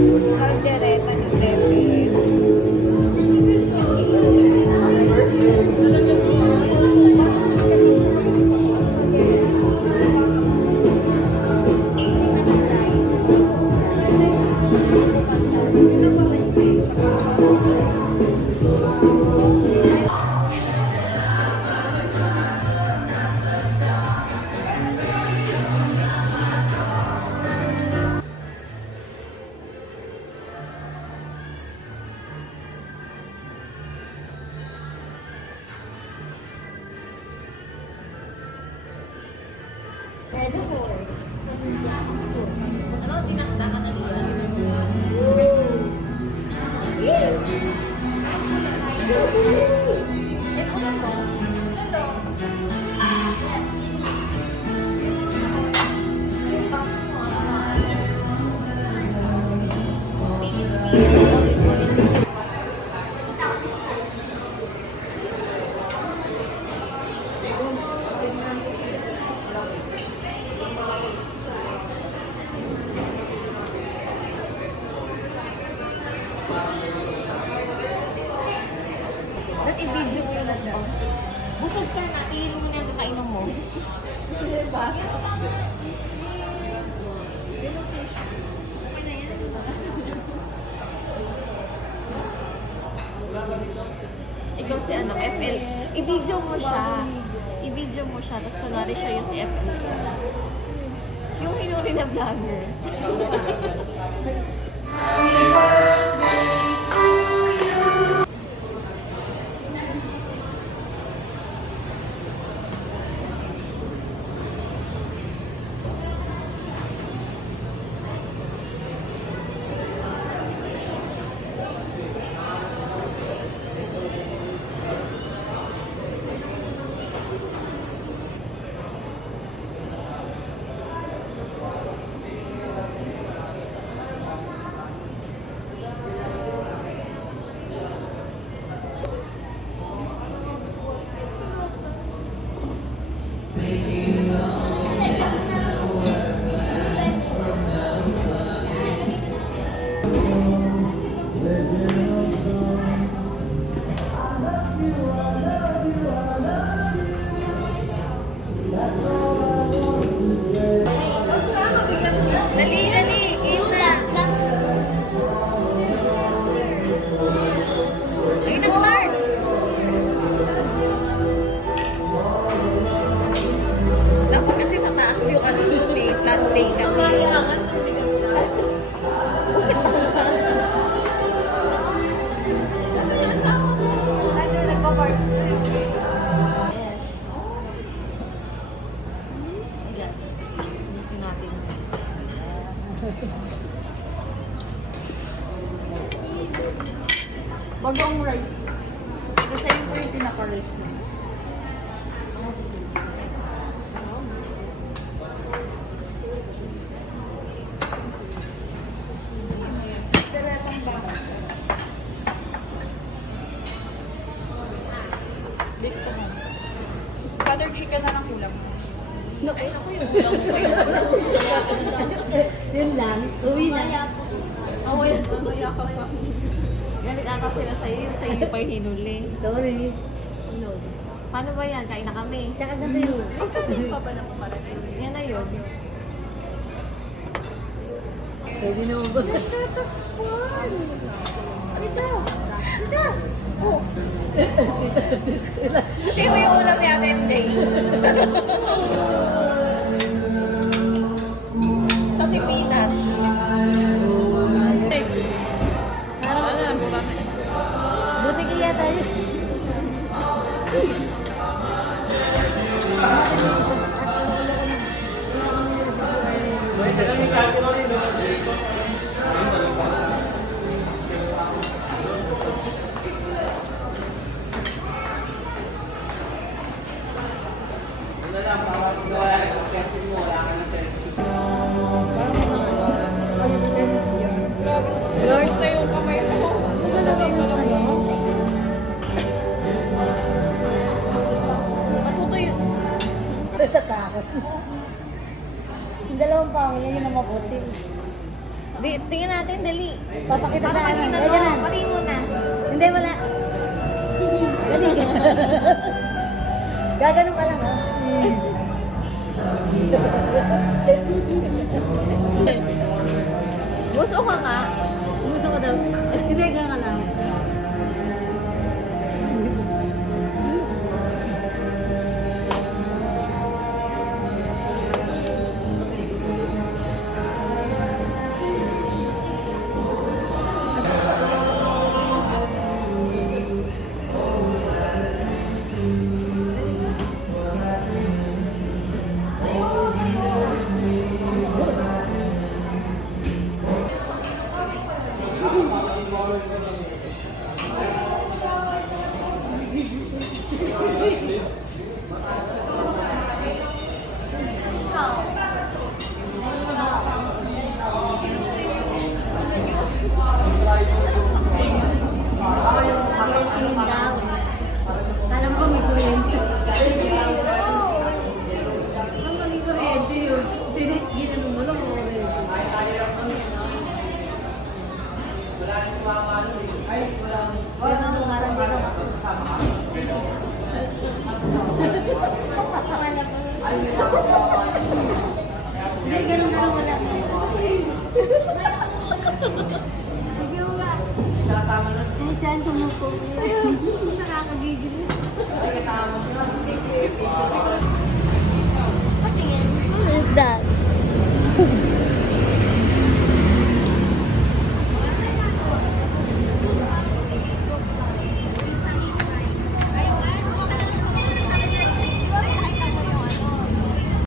Caldereta ni Pepe. Ano, tinaktakan na nila? Ba't i-video mo lang ba? Busog ka na, tingin mo na yung kakainom mo. Diba? Ikaw si ano, FL. I-video mo siya. I-video mo siya, tapos kunwari siya yung si FL. Yung hinuri na vlogger. Dali, dali. Game na. Ay, nag-mark. Dapat kasi sa taas yung ano nun eh. Latte kasi. Nasaan yung asawa mo? Ano, nagpa-park. Yes. Ayan. Gusto natin. Bagong rice. Kasi yun po yung tinaka-rice na. Diretang ba? Dito mo. Butter chicken na lang ulam. Ay, ako yung ulang mo pa yun. Yun lang. Uwi na. Mamaya ka pa. Galit ata sila sa'yo. Yung sa'yo pa yung hinuli. Sorry. No. Paano ba yan? Kain na kami. Tsaka ganito yun. Kain pa ba na pamarating? Yan na yun. Pwede naman ba? Ito! Ito! Oh! Ito yung ulam ni Ate MJ. Sa si Peanut. Ano lang po ba? Buti kaya tayo. Lord na yung kamay mo. Matutuyo. Natatakot. Yung dalawang pangil, yun ang maputi. Di, tingnan natin, dali. Papakita Para sa akin. kanina Ay, to, ganun. pati mo na. Hindi, wala. Dali ka. Gaganon ka lang, oh. Gusto ka nga. Gusto ko daw. Hindi, ka lang. Tingin daw. Alam ko may kuryente. Ang may kuryente yun. Ginano mo lang mo Ganun parang dito. Hindi, ganun wala. Ay, saan tumupo? Nakakagigil. Patingin. What is that?